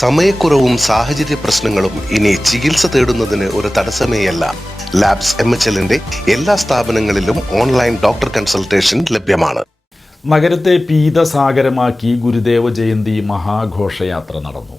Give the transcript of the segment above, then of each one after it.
സമയക്കുറവും സാഹചര്യ പ്രശ്നങ്ങളും ഇനി ചികിത്സ തേടുന്നതിന് ഒരു തടസ്സമേയല്ല. ലാബ്സ് MHLന്റെ എല്ലാ സ്ഥാപനങ്ങളിലും ഓൺലൈൻ ഡോക്ടർ കൺസൾട്ടേഷൻ ലഭ്യമാണ്. നഗരത്തെ പീതസാഗരമാക്കി ഗുരുദേവ ജയന്തി മഹാഘോഷയാത്ര നടന്നു.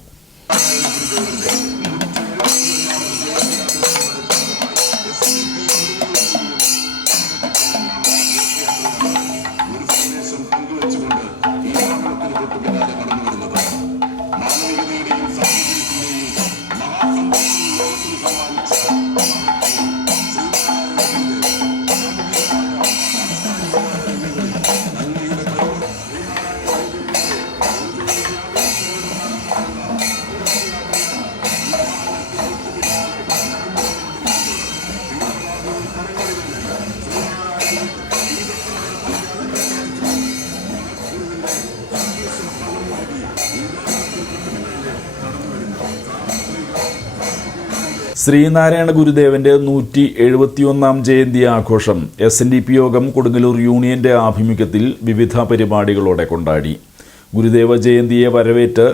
ശ്രീനാരായണ ഗുരുദേവന്റെ 171-ാം ജയന്തി ആഘോഷം SNDP യോഗം കൊടുങ്ങല്ലൂർ യൂണിയന്റെ ആഭിമുഖ്യത്തിൽ വിവിധ പരിപാടികളോടെ കൊണ്ടാടി. ഗുരുദേവ ജയന്തിയെ വരവേറ്റ്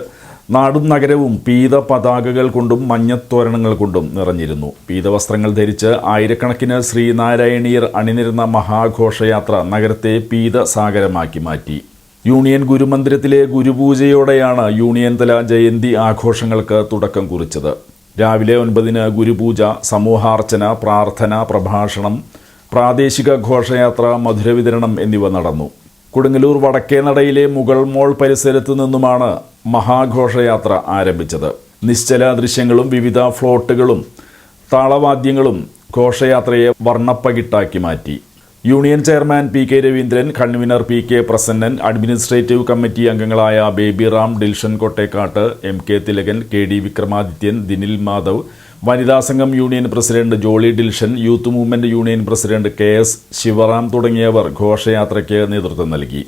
നാടും നഗരവും പീത പതാകകൾ കൊണ്ടും മഞ്ഞത്തോരണങ്ങൾ കൊണ്ടും നിറഞ്ഞിരുന്നു. പീതവസ്ത്രങ്ങൾ ധരിച്ച് ആയിരക്കണക്കിന് ശ്രീനാരായണീയർ അണിനിരുന്ന മഹാഘോഷയാത്ര നഗരത്തെ പീതസാഗരമാക്കി മാറ്റി. യൂണിയൻ ഗുരുമന്ദിരത്തിലെ ഗുരുപൂജയോടെയാണ് യൂണിയൻ തല ജയന്തി ആഘോഷങ്ങൾക്ക് തുടക്കം കുറിച്ചത്. രാവിലെ 9-ന് ഗുരുപൂജ, സമൂഹാർച്ചന, പ്രാർത്ഥന, പ്രഭാഷണം, പ്രാദേശിക ഘോഷയാത്ര, മധുരവിതരണം എന്നിവ നടന്നു. കൊടുങ്ങല്ലൂർ വടക്കേനടയിലെ മുഗൾ മോൾ പരിസരത്തു നിന്നുമാണ് മഹാഘോഷയാത്ര ആരംഭിച്ചത്. നിശ്ചല ദൃശ്യങ്ങളും വിവിധ ഫ്ലോട്ടുകളും താളവാദ്യങ്ങളും ഘോഷയാത്രയെ വർണ്ണപ്പകിട്ടാക്കി മാറ്റി. Union chairman PK Raveendran, convener PK Prasannan, administrative committee അംഗങ്ങളായ ബേബി റാം, ഡിൽഷൻ കൊട്ടേക്കാട്ട്, MK തിലകൻ, KD വിക്രമാദിത്യൻ, ദിനിൽ മാധവ്, വനിതാ സംഘം union president Jolly Dilshan, youth movement union president KS Sivaram തുടങ്ങിയവർ ഘോഷയാത്രയ്ക്ക് നേതൃത്വം നൽകി.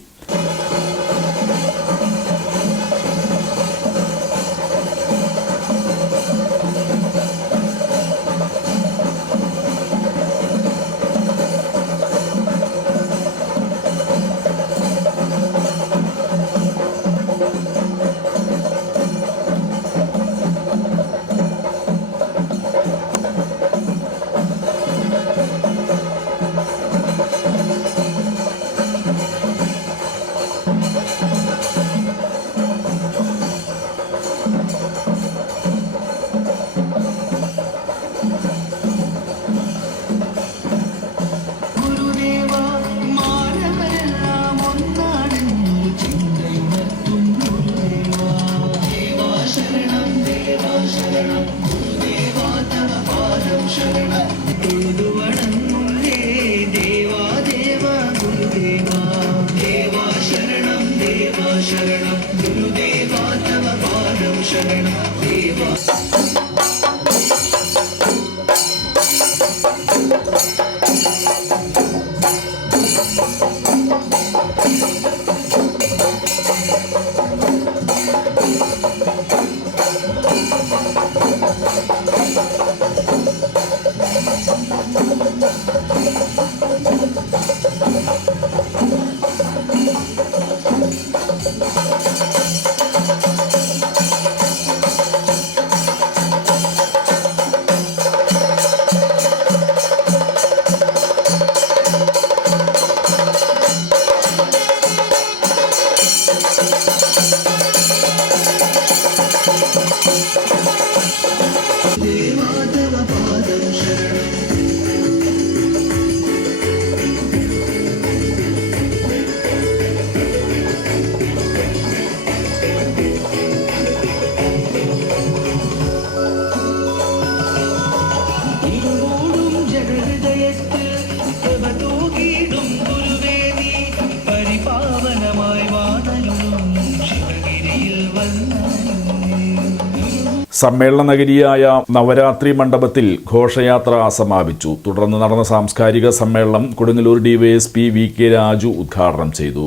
സമ്മേളന നഗരിയായ നവരാത്രി മണ്ഡപത്തിൽ ഘോഷയാത്ര സമാപിച്ചു. തുടർന്ന് നടന്ന സാംസ്കാരിക സമ്മേളനം കൊടുങ്ങല്ലൂർ DYSP VK രാജു ഉദ്ഘാടനം ചെയ്തു.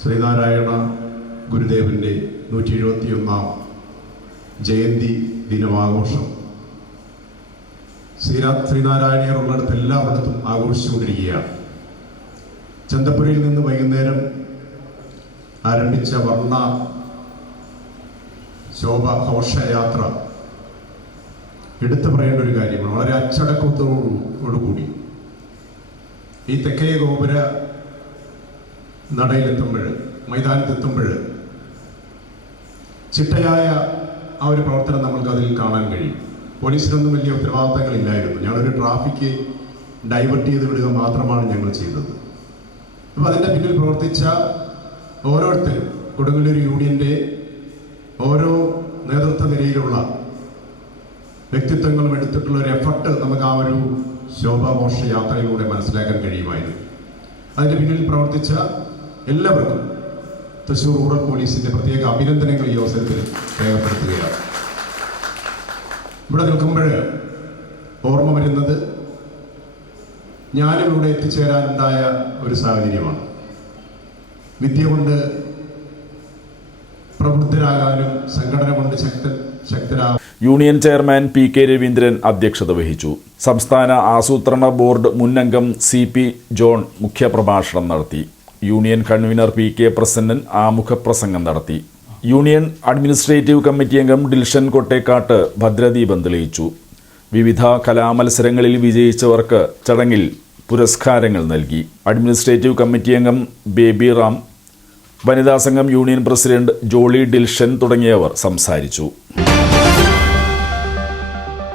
ശ്രീനാരായണ ഗുരുദേവന്റെ 171-ാം ജയന്തി ദിനമാഘോഷം ശ്രീനാരായണീയർ ഉള്ളിടത്ത് എല്ലായിടത്തും ആഘോഷിച്ചുകൊണ്ടിരിക്കുകയാണ്. ചന്തപ്പുരയിൽ നിന്ന് വൈകുന്നേരം ആരംഭിച്ച വർണ്ണ ശോഭാഘോഷയാത്ര എടുത്തു പറയേണ്ട ഒരു കാര്യമാണ്. വളരെ അച്ചടക്കത്തോടുകൂടി ഈ തെക്കേ ഗോപുര നടയിലെത്തുമ്പോൾ, മൈതാനത്തെത്തുമ്പോൾ ചിട്ടയായ ആ ഒരു പ്രവർത്തനം നമ്മൾക്ക് അതിൽ കാണാൻ കഴിയും. പോലീസിനൊന്നും വലിയ ഉത്തരവാദിത്തങ്ങളില്ലായിരുന്നു. ഞങ്ങളൊരു ട്രാഫിക്ക് ഡൈവേർട്ട് ചെയ്ത് വിടുക മാത്രമാണ് ഞങ്ങൾ ചെയ്തത്. അപ്പോൾ അതിൻ്റെ പിന്നിൽ പ്രവർത്തിച്ച ഓരോരുത്തരും, കൊടുങ്ങല്ലൂർ യൂണിയൻ്റെ ഓരോ നേതൃത്വ നിലയിലുള്ള വ്യക്തിത്വങ്ങളും എടുത്തിട്ടുള്ള ഒരു എഫർട്ട് നമുക്ക് ആ ഒരു ശോഭാഘോഷ യാത്രയിലൂടെ മനസ്സിലാക്കാൻ കഴിയുമായിരുന്നു. അതിൻ്റെ പിന്നിൽ പ്രവർത്തിച്ച എല്ലാവർക്കും തൃശ്ശൂർ റൂറൽ പോലീസിൻ്റെ പ്രത്യേക അഭിനന്ദനങ്ങൾ ഈ അവസരത്തിൽ രേഖപ്പെടുത്തുകയാണ്. ഇവിടെ നിൽക്കുമ്പോൾ ഓർമ്മ വരുന്നത് ഞാനും ഇവിടെ എത്തിച്ചേരാനുണ്ടായ ഒരു സാഹചര്യമാണ്. വിദ്യ കൊണ്ട് പ്രബുദ്ധരാകാനും സംഘടന കൊണ്ട് ശക്തരാകാനും. Union chairman P K Raveendran അധ്യക്ഷത വഹിച്ചു. സംസ്ഥാന ആസൂത്രണ ബോർഡ് മുൻ അംഗം CP ജോൺ മുഖ്യപ്രഭാഷണം നടത്തി. Union convener P K Prasannan ആമുഖപ്രസംഗം നടത്തി. യൂണിയൻ അഡ്മിനിസ്ട്രേറ്റീവ് കമ്മിറ്റി അംഗം ഡിൽഷൻ കൊട്ടേക്കാട്ട് ഭദ്രദീപം തെളിയിച്ചു. വിവിധ കലാമത്സരങ്ങളിൽ വിജയിച്ചവർക്ക് ചടങ്ങിൽ പുരസ്കാരങ്ങൾ നൽകി. അഡ്മിനിസ്ട്രേറ്റീവ് കമ്മിറ്റി അംഗം ബേബി റാം, വനിതാ സംഘം യൂണിയൻ പ്രസിഡന്റ് ജോളി ഡിൽഷൻ തുടങ്ങിയവർ സംസാരിച്ചു.